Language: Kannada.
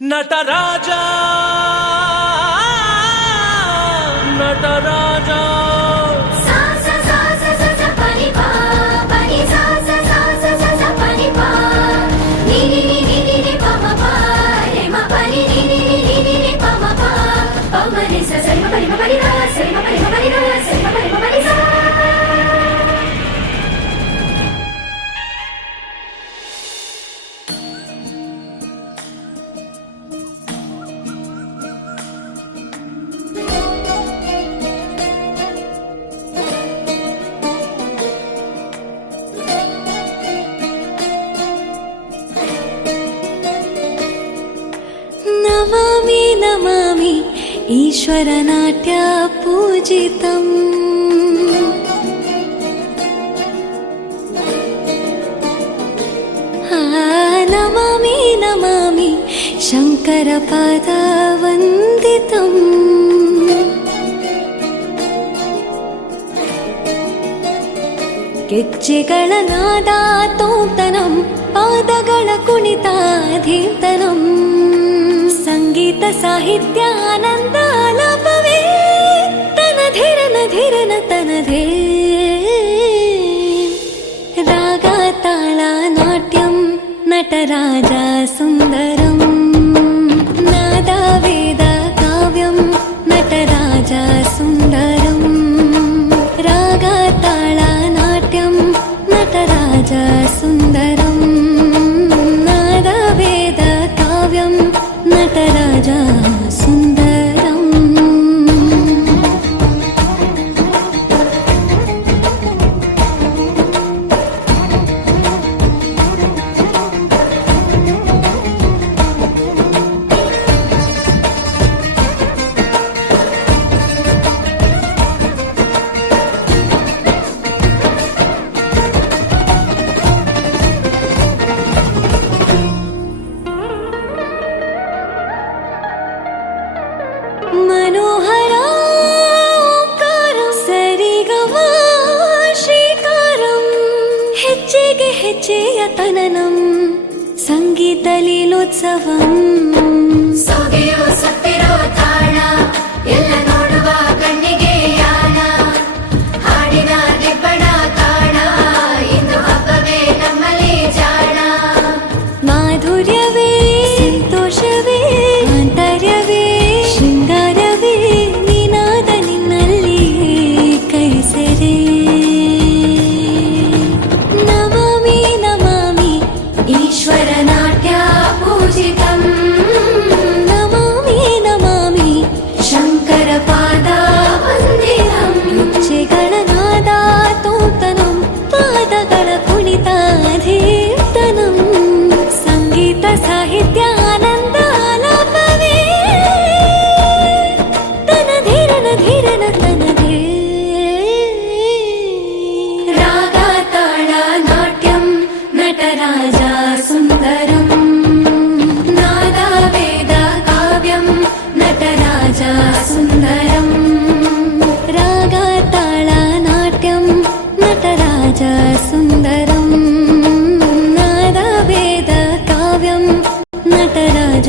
ನಟರಾಜ ನಟರಾಜ ನಮಾಮಿ ನಮಾಮಿ ಈಶ್ವರನಾಟ್ಯ ಪೂಜಿತಂ ನಮಾಮಿ ನಮಾಮಿ ಶಂಕರ ಪಾದ ವಂದಿತಂ ಗೆಜ್ಜೆಗಳ ನಾದ ತೋಂತನಂ ಪಾದಗಳ ಕುಣಿತಾಧೀರ್ತನಂ ಸಂಗೀತ ಸಾಹಿತ್ಯ ಆನಂದ ಆಲಾಪವೇ ತನಧಿರನ ಧಿರನ ತನಧೇ ರಾಗ ತಾಳ ನಾಟ್ಯಂ ನಟರಾಜ ಸುಂದರಂ ನಾದ ವೇದ ಕಾವ್ಯಂ ನಟರಾಜ ಸುಂದರಂ ರಾಗ ತಾಳ ನಾಟ್ಯಂ ನಟರಾಜ ಸುಂದರಂ ನಾದ ವೇದ ಕಾವ್ಯಂ ನಟರಾಜ ಸುಂದರಂ मनोहर ओंकारं सरिगम श्रीकारं ಹೆಜ್ಜೆಗೆ ಹೆಜ್ಜೆಯ ತನನಂ ಸಂಗೀತ ಲೀಲೋತ್ಸವಂ ಸೊಗೆಯೋ ಸತ್ತಿರೋ ತಾಣ ಎಲ್ಲ ನೋಡುವ ಕಣ್ಣಿಗೆ ಯಾನ ಹಾಡಿನ ದಿಬ್ಬಣ ಕಾಣ ಇಂದು ಹಬ್ಬವೇ ನಮ್ಮಲ್ಲಿ ಜಾಣ ಮಾಧುರ್ಯವೇ ಸಂತೋಷವೇ ಆಂತರ್ಯವೇ ಶೃಂಗಾರವೇ ನಿನಾದ ನಿನ್ನಲ್ಲಿ ಕೈಸೆರೆ ನಮಾಮಿ ನಮಾಮಿ ಈಶ್ವರ ನಾಟ್ಯ ಪೂಜಿತಂ ನಮಾಮಿ ನಮಾಮಿ ಶಂಕರ ಪಾದ ವಂದಿತಂ ಗೆಜ್ಜೆಗಳ ನಾದ ತೋಂತನಂ ಪಾದಗಳ ಕುಣಿತಾಧೀರ್ತನಂ ಸಂಗೀತ ಸಾಹಿತ್ಯ ಆನಂದ ಆಲಾಪವೇ ತನಧಿರನ ಧಿರನ ತನಧೇ ರಾಗ ತಾಳ ನಾಟ್ಯಂ ನಟರಾಜ ಸುಂದರಂ ನಾದ ವೇದ ಕಾವ್ಯಂ ನಟರಾಜ ಸುಂದರಂ ರಾಗ ತಾಳ ನಾಟ್ಯಂ ನಟರಾಜ ಸುಂದರಂ ನಾದ ವೇದ ಕಾವ್ಯಂ ನಟರಾಜ